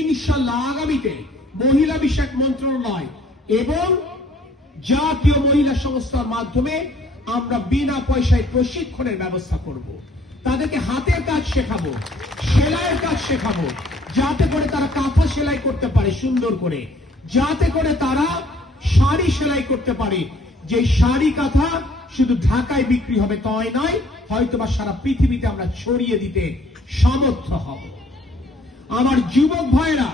ইনশাআল্লাহ আগামীতে মহিলা বিষয়ক মন্ত্রণালয় এবং জাতীয় মহিলা সংস্থার মাধ্যমে আমরা বিনা পয়সায় প্রশিক্ষণের ব্যবস্থা করব। তাদেরকে হাতের কাজ শেখাবো, সেলাইয়ের কাজ শেখাবো, যাতে করে তারা কাঁথা সেলাই করতে পারে সুন্দর করে, যাতে করে তারা শাড়ি সেলাই করতে পারে। যে শাড়ি কাঁথা শুধু ঢাকায় বিক্রি হবে তাই নয়, হয়তোবা সারা পৃথিবীতে আমরা ছড়িয়ে দিতে সমর্থ হব। আমার যুবক ভাইরা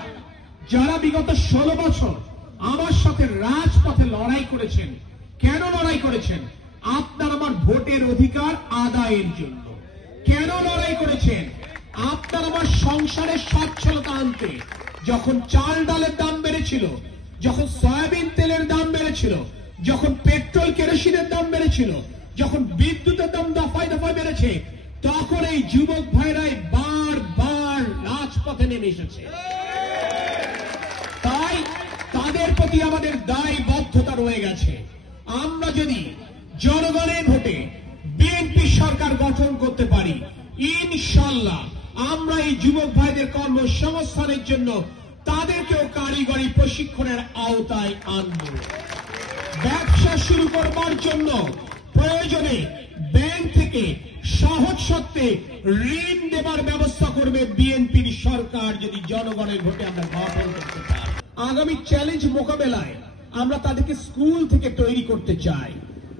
যারা বিগত 16 বছর আমার সাথে রাজপথে লড়াই করেছেন, কেন লড়াই করেছেন? আপনার আমার ভোটের অধিকার আদায়ের জন্য। কেন লড়াই করেছেন? আপনার আমার সংসারের সচ্ছলতা আনতে। যখন চাল ডালের দাম বেড়েছিল, যখন সয়াবিন তেলের দাম বেড়েছিল, যখন পেট্রোল কেরোসিনের দাম বেড়েছিল, যখন বিদ্যুতের দাম দফায় দফায় বেড়েছে, তখন এই যুবক ভাইরাই বারবার রাজপথে নেমে এসেছে। তাই তাদের প্রতি আমাদের দায়বদ্ধতা রয়ে গেছে। আমরা যদি জনগণের ভোটে বিএনপি সরকার গঠন করতে পারি, ইনশাআল্লাহ আমরা এই যুবক ভাইদের কর্মসংস্থানের জন্য তাদেরকেও কারিগরি প্রশিক্ষণের আওতায় আনব। ব্যবসা শুরু করবার জন্য প্রয়োজনে ব্যাংক থেকে সহজ শর্তে ঋণ দেবার ব্যবস্থা করবে বিএনপির সরকার, যদি জনগণের ভোটে আমরা গঠন করতে পারি। আগামী চ্যালেঞ্জ মোকাবেলায় আমরা তাদেরকে স্কুল থেকে তৈরি করতে চাই,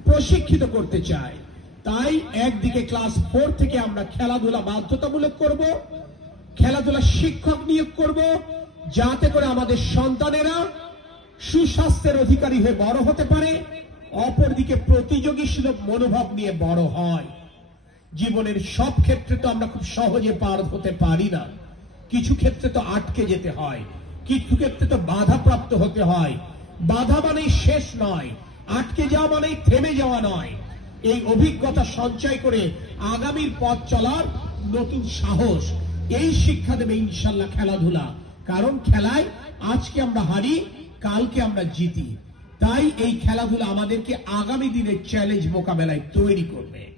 প্রশিক্ষিত করতে চাই। তাই একদিকে ক্লাস 4 থেকে আমরা খেলাধুলা বাধ্যতামূলক করব, খেলাধুলা শিক্ষক নিয়োগ করব, যাতে করে আমাদের সন্তানেরা সুস্বাস্থ্যের অধিকারী হয়ে বড় হতে পারে, অপরদিকে প্রতিযোগীশীল মনোভাব নিয়ে বড় হয়। জীবনের সব ক্ষেত্রে তো আমরা খুব সহজে পার হতে পারি না, কিছু ক্ষেত্রে তো আটকে যেতে হয়, কিছু ক্ষেত্রে তো বাধাপ্রাপ্ত হতে হয়। বাধা মানেই শেষ নয়, আটকে যাওয়া মানেই থেমে যাওয়া নয়। এই অভিজ্ঞতা সঞ্চয় করে আগামীর পথ চলার নতুন সাহস এই শিক্ষা দেবে ইনশাআল্লাহ খেলাধুলা। কারণ খেলায় আজকে আমরা হারি, কালকে আমরা জিতি। তাই এই খেলাধুলা আমাদেরকে আগামী দিনের চ্যালেঞ্জ মোকাবেলায় তৈরি করবে।